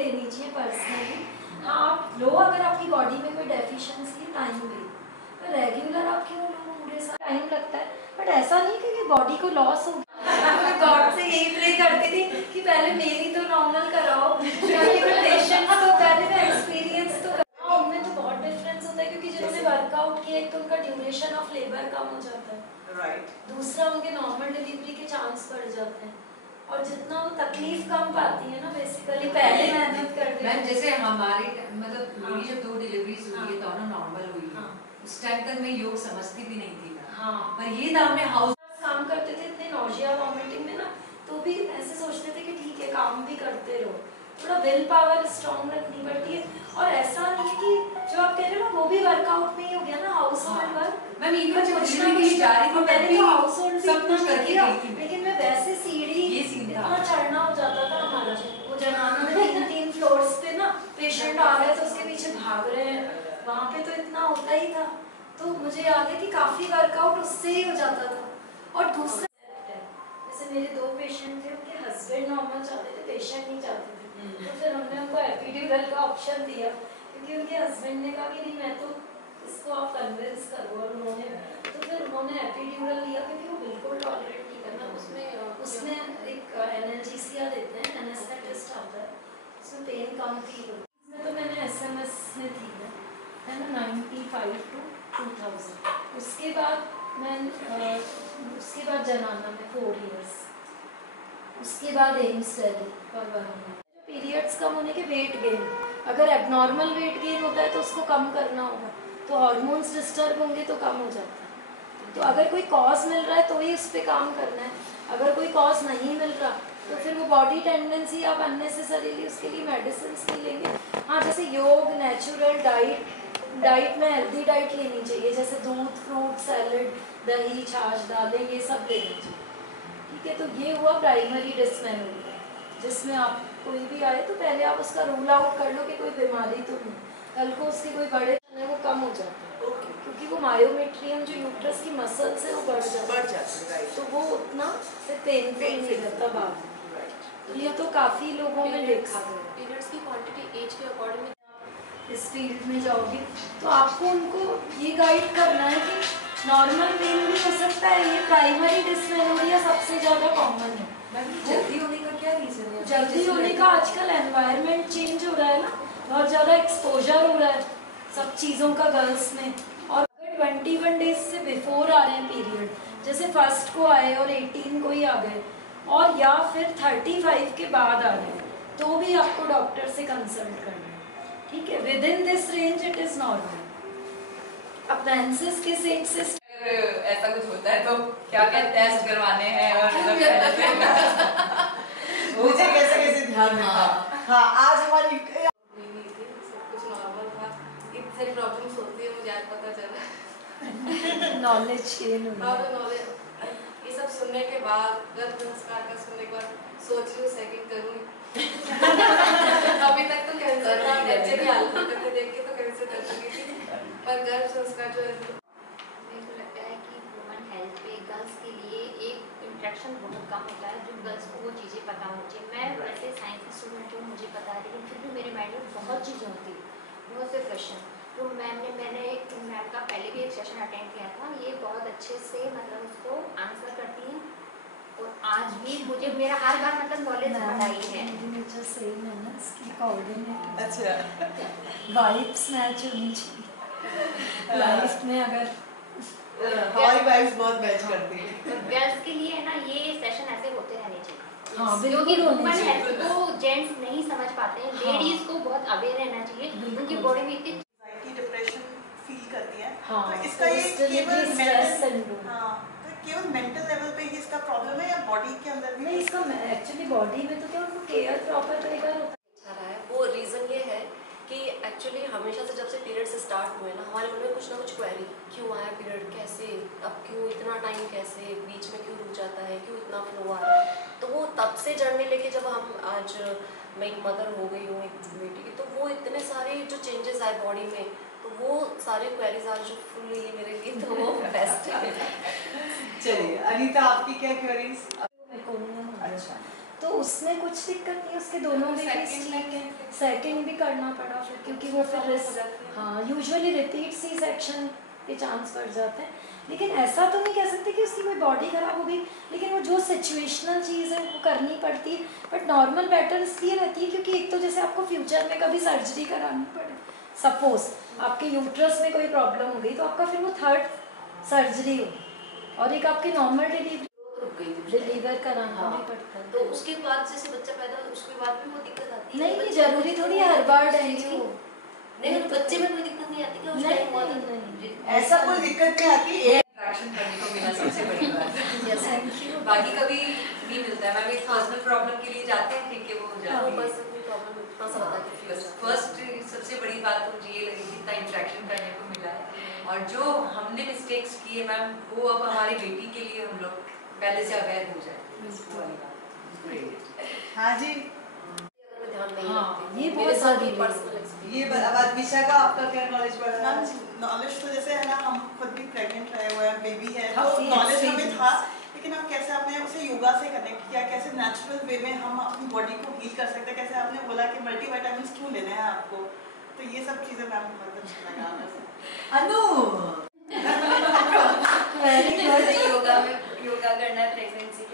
लेनी चाहिए पर्सनली। हाँ आप लो अगर आपकी बॉडी में कोई डेफिशिएंसी टाइम पे, पर रेगुलर आप क्यों लो, पूरे साल टाइम लगता है। बट ऐसा नहीं कि बॉडी को लॉस हो। मैं गॉड से यही प्रे करती थी कि पहले मेरी तो नॉर्मल कराओ, पेशेंट्स तो पहले एक्सपीरियंस तो कराओ। उनमें तो बहुत डिफरेंस होता है, क्योंकि जिन्होंने वर्कआउट किया एक तो उनका ड्यूरेशन ऑफ लेबर कम हो जाता है, राइट। दूसरा उनके नॉर्मल डिलीवरी के चांस बढ़ जाते हैं, और जितना वो तकलीफ कम पाती है ना बेसिकली पहले मेहनत करते हैं। जैसे हमारे मतलब मेरी जब 2 डिलीवरीज हुई है दोनों नॉर्मल हुई है, उस टाइम तक मैं योग समझती भी नहीं थी। हाँ, पर ये था हमने हाउस काम करते थे इतने नौजिया वॉमिटिंग में ना, तो भी ऐसे सोचते थे कि ठीक है काम भी करते रहो, थोड़ा विल पावर स्ट्रॉन्ग रखनी पड़ती है। और ऐसा नहीं है कि जो आप कह रहे हो ना वो भी वर्कआउट में ही हो गया ना, हाउस होल्ड वर्क। मैं इवन जब डिलीवरी के लिए जा रही थी मैंने तो हाउस होल्ड सब कुछ करके गई थी, लेकिन मैं वैसे सीढ़ी इतना चढ़ना हो जाता था हमारा। वो जनाना में 3 फ्लोर्स पे ना पेशेंट आ रहे तो उसके पीछे भाग रहे हैं, वहाँ पे तो इतना होता ही था। तो मुझे याद है कि काफी वर्कआउट उससे ही हो जाता था। और दूसरा जैसे मेरे 2 पेशेंट थे, उनके हस्बैंड नॉर्मल चाहते थे, पेशेंट नहीं चाहते थे, तो फिर हमने उनको एपिड्यूरल का ऑप्शन दिया, क्योंकि उनके हस्बैंड ने कहा कि नहीं मैं तो इसको आप कन्विंस करो, और उन्होंने तो फिर उन्होंने एपिड्यूरल लिया, क्योंकि वो बिल्कुल टॉलरेट नहीं करना। उसमें एक एनाल्जेसिया देते हैं, एनेस्थेटिस्ट आता है, उसमें पेन कम फील होती है। इसमें तो मैंने SMS में थी है ना 95 to 2000। उसके बाद मैं उसके बाद जनाना में 4 इयर्स, उसके बाद एम्स दिल्ली परवाना। पीरियड्स कम होने के वेट गेन, अगर एबनॉर्मल वेट गेन होता है तो उसको कम करना होगा, तो हार्मोन्स डिस्टर्ब होंगे तो कम हो जाता है। तो अगर कोई कॉज मिल रहा है तो ही उस पर काम करना है, अगर कोई कॉज नहीं मिल रहा तो फिर वो बॉडी टेंडेंसी आप अननेसेसरीली उसके लिए मेडिसिन नहीं लेंगे। हाँ जैसे योग, नेचुरल डाइट में हेल्दी डाइट लेनी चाहिए, जैसे दूध, फ्रूट, सैलड, दही, छाछ, दालें, ये सब लेनी चाहिए। ठीक है, तो ये हुआ प्राइमरी डिस्मेनोरिया, जिसमें आप कोई भी आए तो पहले आप उसका रूल आउट कर लो कि कोई बीमारी तो नहीं, कल को उसके कोई बड़े है वो कम हो जाते हैं, क्योंकि वो मायोमेट्रियम जो यूट्रस की मसल्स है वो बढ़ जाते हैं, तो वो उतना फिर पेनफुल नहीं रहता बाद में। ये तो काफ़ी लोगों में देखा गया। पीरियड्स की क्वांटिटी एज के अकॉर्डिंग इस फील्ड में जाओगे तो आपको उनको ये गाइड करना है कि नॉर्मल पेन भी हो सकता है, ये प्राइमरी डिस्मेनोरिया सबसे ज़्यादा कॉमन है। जल्दी होने का क्या रीज़न है? जल्दी होने का आजकल एनवायरनमेंट चेंज हो रहा है ना, बहुत ज़्यादा एक्सपोजर हो रहा है सब चीज़ों का गर्ल्स में। और अगर 21 डेज से बिफोर आ रहे हैं पीरियड, जैसे फर्स्ट को आए और 18 को ही आ गए, और या फिर 35 के बाद आ रहे हैं, तो भी आपको डॉक्टर से कंसल्ट करना है। ठीक है, with in this range it is normal. अब मेंसेस के सेट से ऐसा कुछ होता है तो क्या क्या टेस्ट करवाने हैं और मुझे कैसे कैसे ध्यान रखा। हाँ आज हमारी सब कुछ नॉर्मल था, इतनी सारी प्रॉब्लम्स होती है मुझे आज पता चला। नॉलेज गेन हुआ। ये सब सुनने के बाद, गर्भ संस्कार का सुनने के बाद सोच रही हूँ सेकंड करूँगी। अभी तक तो कैंसर का बच्चे की हालत करके देख के तो कैंसर कर चुकी थी, पर गर्भ संस्कार जो है मेरे को लगता है कि वुमन हेल्थ पे गर्ल्स के लिए एक इंट्रैक्शन बहुत कम होता है, जो गर्ल्स को वो चीज़ें पता होनी चाहिए। मैं वैसे साइंस की स्टूडेंट हूँ, मुझे पता है, लेकिन फिर भी मेरे माइंड में बहुत चीज़ें होती हैं, बहुत से क्वेश्चन। तो मैंने मैम का पहले भी एक सेशन अटेंड किया था, ये बहुत अच्छे से मतलब उसको आंसर करती हैं, और आज भी मुझे मेरा हर बार मतलब नॉलेज बढ़ाई है। नेचर सेम है ना, इसकी कोऑर्डिनेट। अच्छा वाइब्स मैच होनी चाहिए लाइफ में, अगर हमारी वाइफ्स बहुत मैच करती है। गर्ल्स के लिए है ना, ये सेशन ऐसे होते रहने चाहिए। हाँ, क्योंकि बिल्कुल वुमन हेल्थ को जेंट्स नहीं समझ पाते हैं, लेडीज को बहुत अवेयर रहना चाहिए, उनकी बॉडी में इतनी डिप्रेशन फील करती है। हाँ, तो इसका ये केवल मेंटल लेवल पे ही इसका प्रॉब्लम है या बॉडी के अंदर भी? नहीं, इसका एक्चुअली बॉडी में तो क्या उनको केयर प्रॉपर तरीका होता अच्छा रहा है। वो रीज़न ये है कि एक्चुअली हमेशा से जब से पीरियड्स स्टार्ट हुए ना, हमारे मन में कुछ ना कुछ क्वेरी, क्यों आया पीरियड, कैसे, अब क्यों इतना टाइम, कैसे बीच में क्यों रुक जाता है, क्यों इतना फ्लो आ रहा है। तो वो तब से जर्नी लेके जब हम आज मैं एक मदर हो गई हूँ एक बेटी की, तो वो इतने सारे जो चेंजेस आए बॉडी में, तो वो सारे क्वेरीज आज जो फुल हुई मेरे लिए, तो वो बेस्ट है। चलिए अनीता, आपकी क्या क्वेरीज? है। अच्छा, तो उसमें कुछ दिक्कत नहीं, उसके दोनों बेबीज ठीक है। सेकंड भी करना पड़ा फिर, क्योंकि वो फिर हाँ यूजुअली रिपीट सी सेक्शन के चांस बढ़ जाते हैं। लेकिन ऐसा तो नहीं कह सकते कि उसकी कोई बॉडी खराब हो गई, लेकिन वो जो सिचुएशनल चीज़ है वो करनी पड़ती है। बट नॉर्मल बेटर इसलिए रहती है क्योंकि एक तो जैसे आपको फ्यूचर में कभी सर्जरी करानी पड़े, सपोज आपके यूट्रस में कोई प्रॉब्लम हो गई तो आपका फिर वो थर्ड सर्जरी हो, और एक आपकी नॉर्मल डिलीवरी रुक गई थी डिलीवर कराना भी पड़ता है। तो उसके बाद जैसे बच्चा पैदा हुआ उसके बाद भी वो दिक्कत आती है? नहीं जरूरी थोड़ी हर बार डेंगू हो। नहीं बच्चे में कोई दिक्कत नहीं आती क्या उस टाइम हुआ था? ऐसा कोई दिक्कत नहीं आती। इंटरेक्शन करने को मिला सबसे बड़ी बात। बाकी कभी नहीं मिलता है। मैं भी पर्सनल प्रॉब्लम के लिए जाते हैं, ठीक है वो हो जाती है। पर्सनल प्रॉब्लम इतना सा बता के फर्स्ट सबसे बड़ी बात तो मुझे ये लगी कि इतना इंटरेक्शन करने को मिला है, और जो हमने मिस्टेक्स किए मैम वो अब हमारी बेटी के लिए हम लोग पहले से अवेयर हो जाए। हाँ जी, ध्यान नहीं हाँ, रखते। ये मेरे बहुत साथ सारी ये पर्सनल एक्सपीरियंस। ये बात विशा का आपका क्या नॉलेज बढ़ा? नॉलेज तो जैसे है ना, हम खुद भी प्रेग्नेंट रहे हुए हैं, बेबी है, तो काफी नॉलेज हमें experience। था। लेकिन अब कैसे आपने उसे योगा से कनेक्ट किया, कैसे नेचुरल वे में हम अपनी बॉडी को हील कर सकते हैं, कैसे आपने बोला कि मल्टीविटामिन्स क्यों लेने हैं आपको, तो ये सब चीज़ें मैम बहुत अच्छा लगा आपसे। अनु वेरी गुड। योगा करना है प्रेगनेंसी